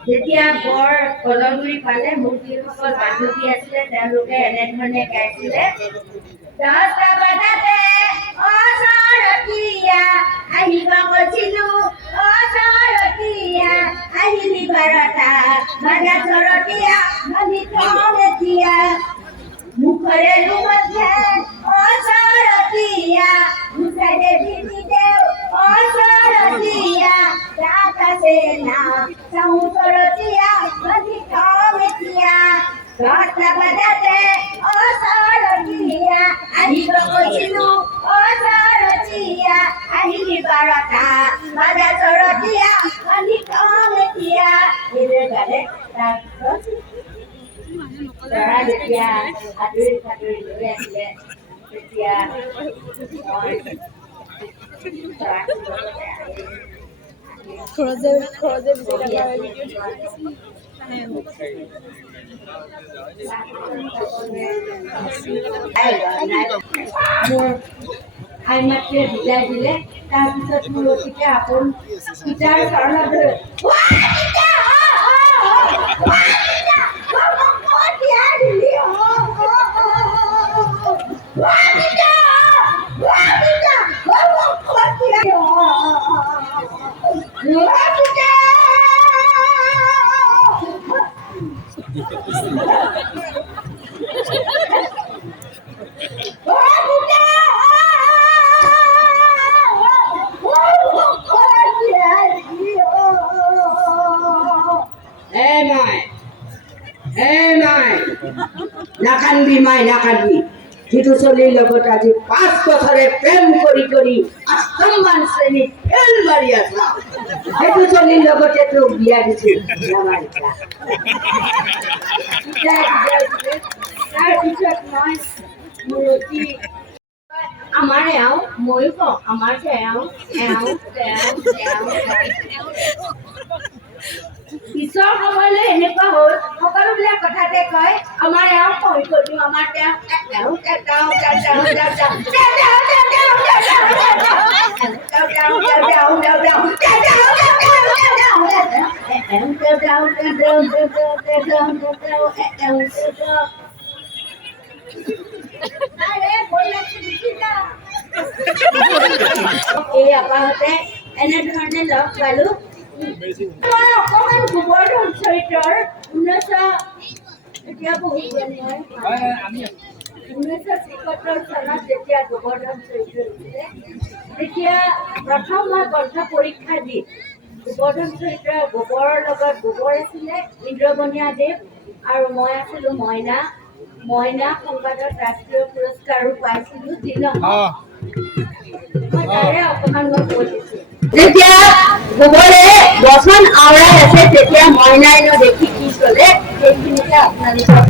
যেতিয়া বৰ কলগুৰি পালে মূৰ্তিসকল বান্ধৱী আছিলে তেওঁলোকে এনেধৰণে গাইছিলে দহটা বজাতে অচৰতীয়া আহিব কৈছিলো অচৰতীয়া আহিলি বাৰটা বাজা চৰতীয়া বান্ধি থওঁ এতিয়া মোক মুখৰে ৰুমধ্যে অচৰতীয়া মুখৰে বিধিদেও অচৰতীয়া ৰাত আছে না চৰতীয়া অধিক মেতিয়া ঘটনা বাজাতে অচৰতীয়া আহিব কৈছিলো অচৰতীয়া আহিলি বাৰটা বাজা চৰতীয়া অধিক মেতিয়া এইদৰে গালে তাৰপিছত ল'ৰা যেতিয়া আদৰি চাদৰি লৈ আহিলে তেতিয়া মই আইমাতৃয়ে বিদায় দিলে তাৰপিছত মোৰ অতিকে আপোন পিতাৰ চৰণত নাকান্দি মাই নাকান্দি সিটো চলিৰ লগত আজি 5 বছৰে প্ৰেম কৰি কৰি আস্তম্বান শ্ৰেণীত ফেল মাৰি আছা সেইটো চলিৰ লগতে তোক বিয়া দিছিল তাৰপিছত মই মূৰতি আমাৰ এওঁ ময়ো কওঁ আমাৰ এওঁ পিছৰ সময়লৈ এনেকুৱা হ'ল সকলোবিলাক কথাতে কয় আমাৰ এওঁ পঢ়ি থৈ দিওঁ আমাৰ এই আপাহতে এনেধৰণে লগ পালো অকমান গোবৰ্ধন চৰিত্ৰৰ 1976 চনত যেতিয়া গোবৰ্ধন চৰিত্ৰ হৈছিলে তেতিয়া প্ৰথম মই গ্ৰন্থ পৰীক্ষা দি গোবৰ্ধন চৰিত্ৰৰ গোবৰৰ লগত গোবৰ আছিলে ইন্দ্ৰবনীয়া দেৱ আৰু মই আছিলো মইনা সংবাদত ৰাষ্ট্ৰীয় পুৰস্কাৰো পাইছিলো তাৰে অকমান মই কৈ দিছো যেতিয়া গোবৰে বচন আওৰাই আছে তেতিয়া মইনাই দেখি কি চলে সেইখিনিকে আপোনালোকক